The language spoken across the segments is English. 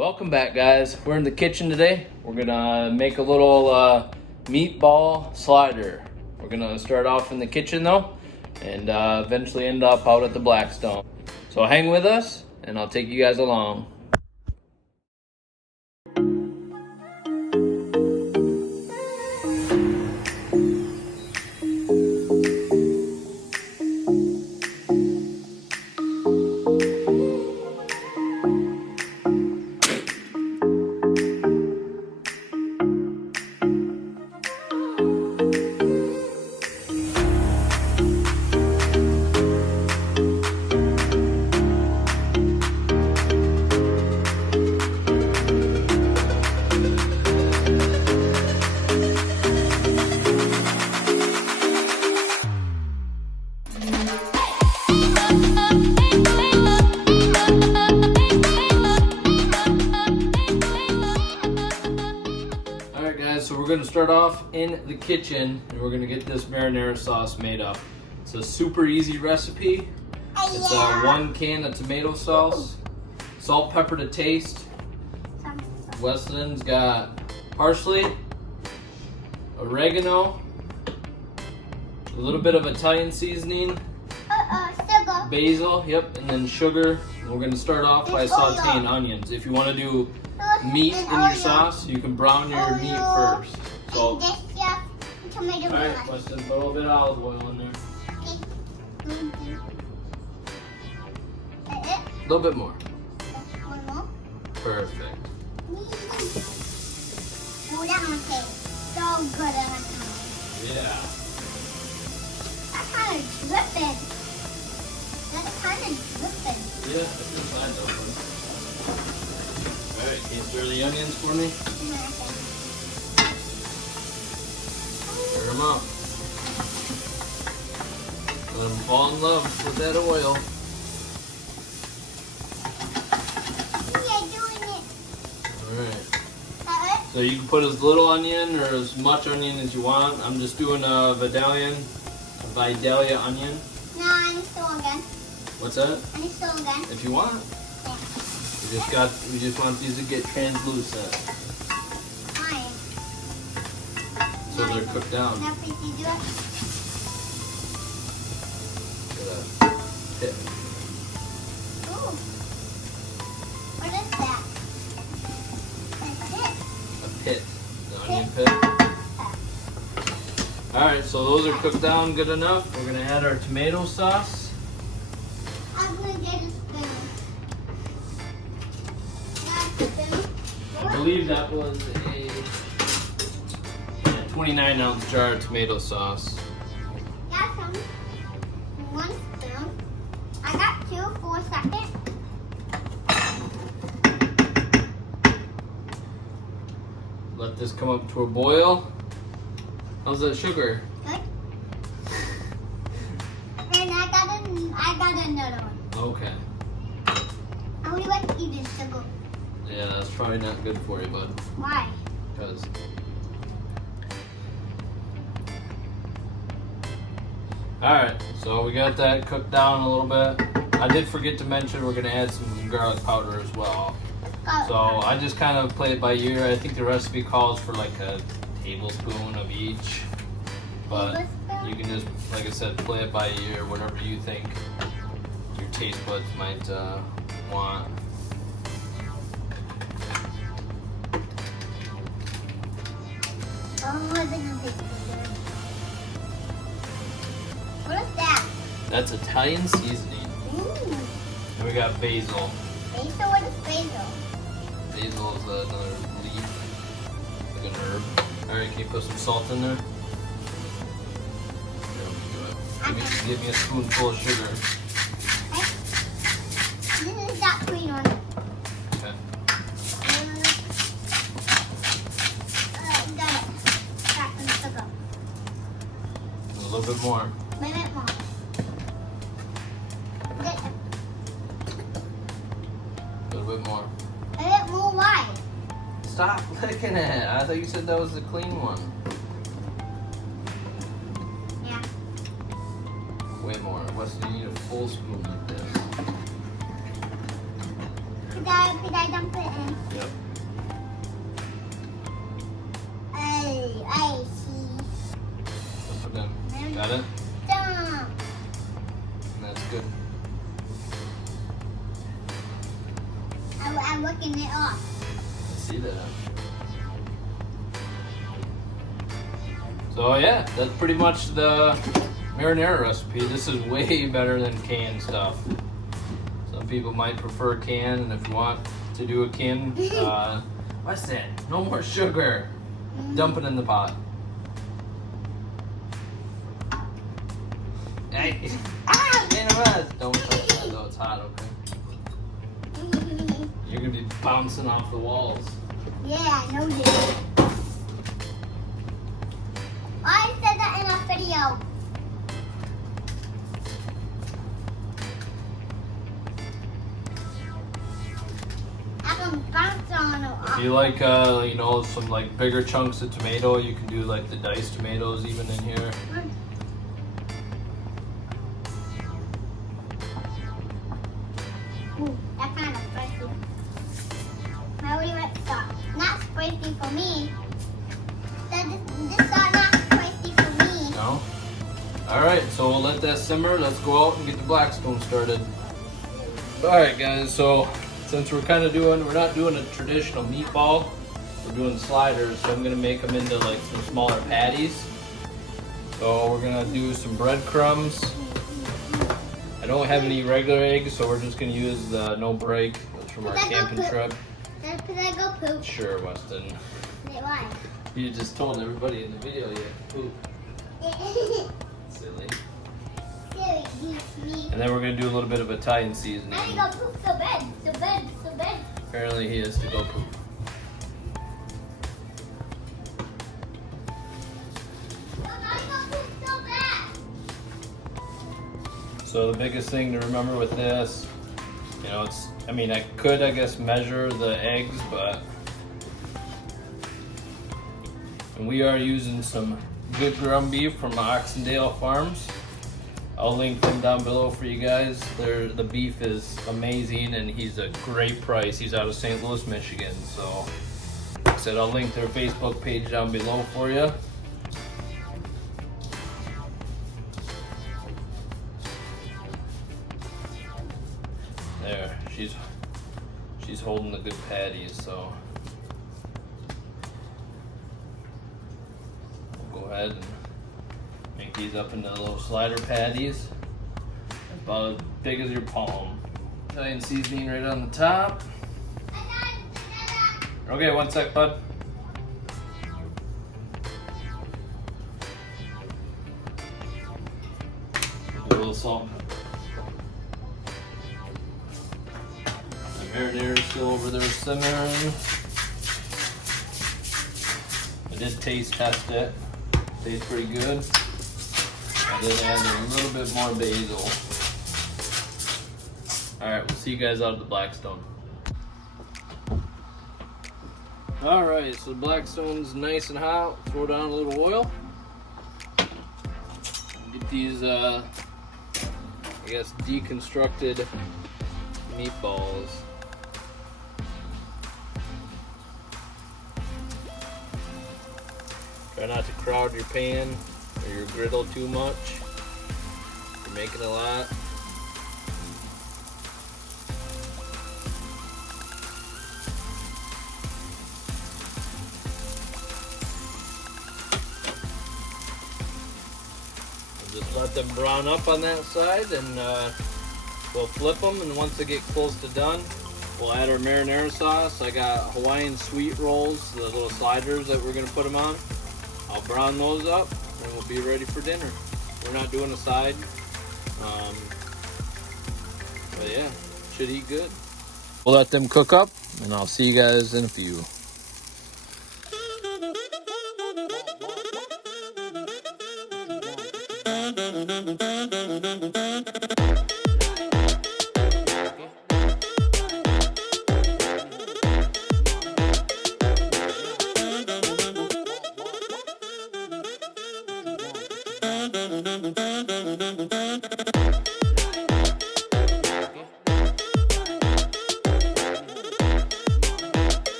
Welcome back, guys. We're in the kitchen today. We're gonna make a little meatball slider. We're gonna start off in the kitchen though, and eventually end up out at the Blackstone. So hang with us, and I'll take you guys along. So we're going to start off in the kitchen, and we're going to get this marinara sauce made up. It's a super easy recipe. It's 1 can of tomato sauce, salt, pepper to taste. Weston's got parsley, oregano, a little bit of Italian seasoning, sugar, basil, yep, and then sugar. And we're going to start off by sauteing onions. If you want to do meat in your sauce, you can brown your meat first. So, alright, Weston, put a little bit of olive oil in there. A little bit more. Perfect. Oh, that one tastes so good on my tongue. Yeah. That's kind of dripping. Yeah, that's just fine though. Alright, can you stir the onions for me? Stir them up. Let them fall in love with that oil. Yeah, doing it. Alright. That So you can put as little onion or as much onion as you want. I'm just doing a Vidalia onion. it? No, I need still again. What's that? I need still again. If you want. Yeah. We just want these to get translucent. Fine. So they're cooked down. Now, please, you do it. Get a pit. Ooh. What is that? That's it. A pit. The onion pit. Alright, so those are cooked down good enough. We're going to add our tomato sauce. I'm going to get a spoon. I believe that was a 29-ounce jar of tomato sauce. Got some. 1 spoon. I got 2 for a second. Let this come up to a boil. How's that sugar? Good. And I got another one. Okay. I would like to eat this sugar. Yeah, that's probably not good for you, bud. Why? Because. Alright, so we got that cooked down a little bit. I did forget to mention we're going to add some garlic powder as well. So I just kind of play it by ear. I think the recipe calls for like a tablespoon of each. But you can just, like I said, play it by ear, whatever you think your taste buds might want. Oh, I think I'm tasting good. What is that? That's Italian seasoning. Ooh. And we got basil. Basil? What is basil? Basil is another leaf, like an herb. Alright, can you put some salt in there? Give me a spoonful of sugar. Okay. This is that green one. Okay. Got it. Got some sugar. A little bit more. A bit more. A little bit more. A bit more wide. Stop licking it. I thought you said that was the clean one. Yeah. Way more. Weston, you need a full spoon like this. Could I dump it in? I'm working it off. I see that. So yeah, that's pretty much the marinara recipe. This is way better than canned stuff. Some people might prefer canned, and if you want to do a can, what's that? No more sugar. Dump it in the pot. Hey, don't touch that though, it's hot, okay? You're gonna be bouncing off the walls. Yeah, no dude. I said that in a video. I can bounce on it. If you like, you know, some like bigger chunks of tomato, you can do like the diced tomatoes even in here. Ooh, that's kind of spicy. How would you like to stop? Not spicy for me. This is not spicy for me. No? Alright, so we'll let that simmer. Let's go out and get the Blackstone started. Alright guys, so since we're not doing a traditional meatball, we're doing sliders, so I'm gonna make them into like some smaller patties. So we're gonna do some breadcrumbs. I don't have any regular eggs, so we're just gonna use the no break. That's from our camping trip. Could I go poop? Sure, Weston. Why? You just told everybody in the video you had to poop. Silly. And then we're gonna do a little bit of Italian seasoning. I need to go poop so bad, so bad, so bad. Apparently he has to go poop. So the biggest thing to remember with this, you know, I could, I guess, measure the eggs, and we are using some good ground beef from Oxendale Farms. I'll link them down below for you guys. The beef is amazing, and he's a great price. He's out of St. Louis, Michigan. So, like I said, I'll link their Facebook page down below for you. There, she's holding the good patties, so we'll go ahead and make these up into little slider patties, about as big as your palm. Italian seasoning right on the top. Okay, one sec, bud. Do a little salt. Marinator's still over there simmering. I did taste test it. Tastes pretty good. I did add a little bit more basil. Alright, we'll see you guys out of the Blackstone. Alright, so the Blackstone's nice and hot. Throw down a little oil. Get these, I guess, deconstructed meatballs. Try not to crowd your pan or your griddle too much. If you're making a lot. And just let them brown up on that side, and we'll flip them, and once they get close to done, we'll add our marinara sauce. I got Hawaiian sweet rolls, the little sliders that we're going to put them on. I'll brown those up, and we'll be ready for dinner. We're not doing a side, but yeah, should eat good. We'll let them cook up, and I'll see you guys in a few.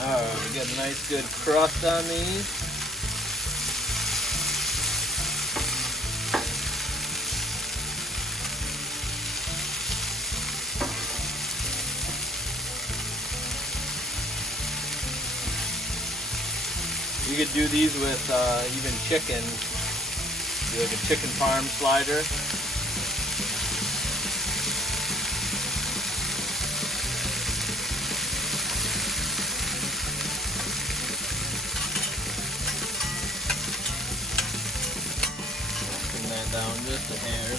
Alright, we got a nice good crust on these. You could do these with even chicken. Do like a chicken parm slider. Bring that down just a hair.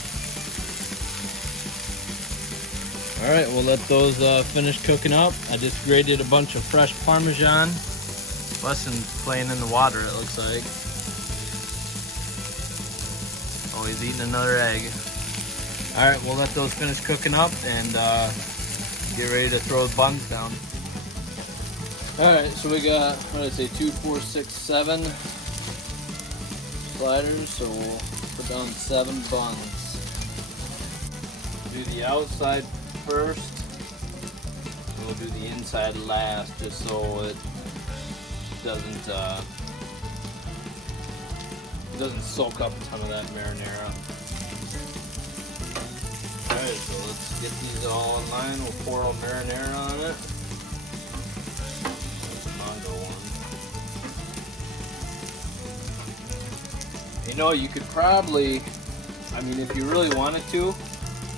Alright, we'll let those finish cooking up. I just grated a bunch of fresh Parmesan. Weston's playing in the water, it looks like. Oh, he's eating another egg. Alright, we'll let those finish cooking up and get ready to throw the buns down. Alright, so we got, what did I say, 2, 4, 6, 7 sliders, so we'll put down 7 buns. Do the outside first, and we'll do the inside last, just so it doesn't soak up a ton of that marinara. Alright, so let's get these all in line. We'll pour our marinara on it. That's a mango one. You know, you could probably, I mean, if you really wanted to,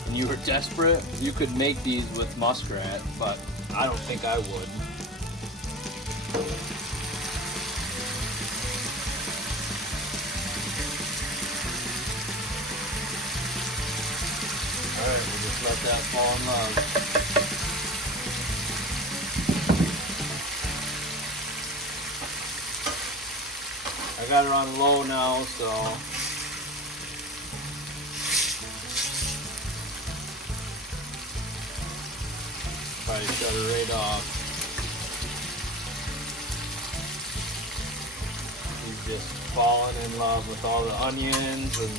and you were desperate, you could make these with muskrat, but I don't think I would. Alright, we'll just let that fall in love. I got her on low now, so probably shut her right off. She's just falling in love with all the onions and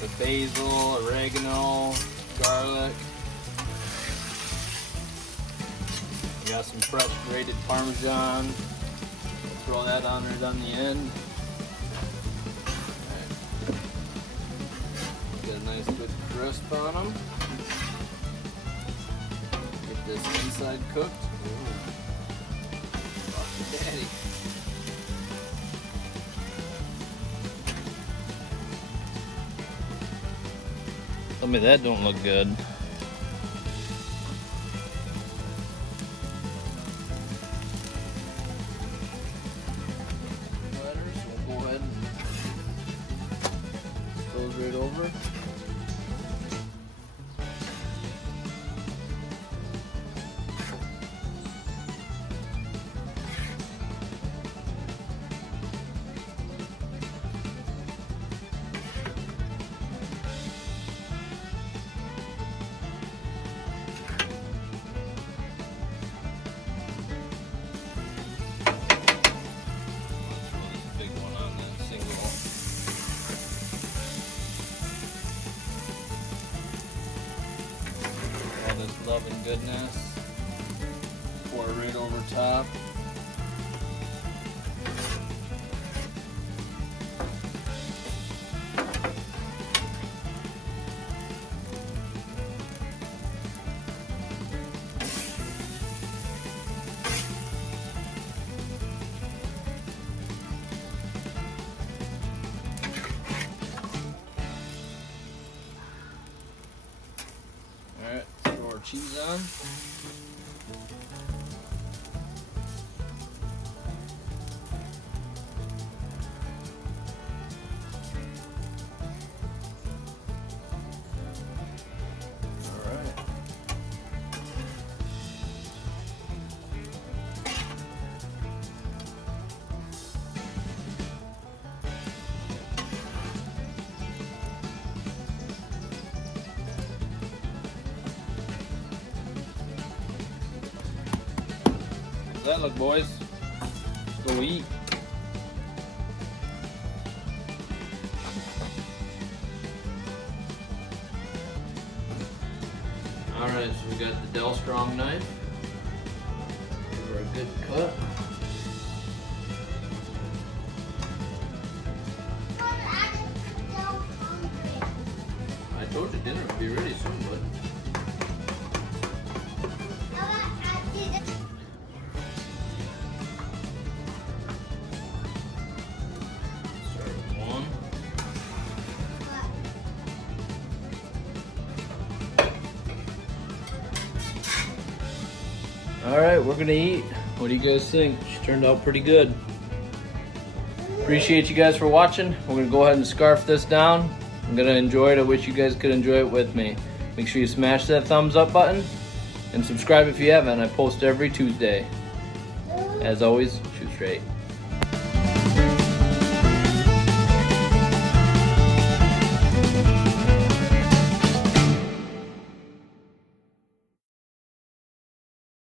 the basil, oregano, garlic. We got some fresh grated Parmesan. We'll throw that on right on the end. Right. Get a nice good crisp on them. Get this inside cooked. Ooh. Fuck daddy. Tell me that don't look good. We'll go ahead and those right over. This love and goodness, pour it right over top. Alright, throw our cheese on. Alright. How's that look, boys? Let's go eat. Alright, so we got the Del Strong knife. Give her a good cut. I told you dinner would be ready soon, bud. All right, we're gonna eat. What do you guys think? She turned out pretty good. Appreciate you guys for watching. We're gonna go ahead and scarf this down. I'm gonna enjoy it. I wish you guys could enjoy it with me. Make sure you smash that thumbs up button and subscribe if you haven't. I post every Tuesday. As always, shoot straight.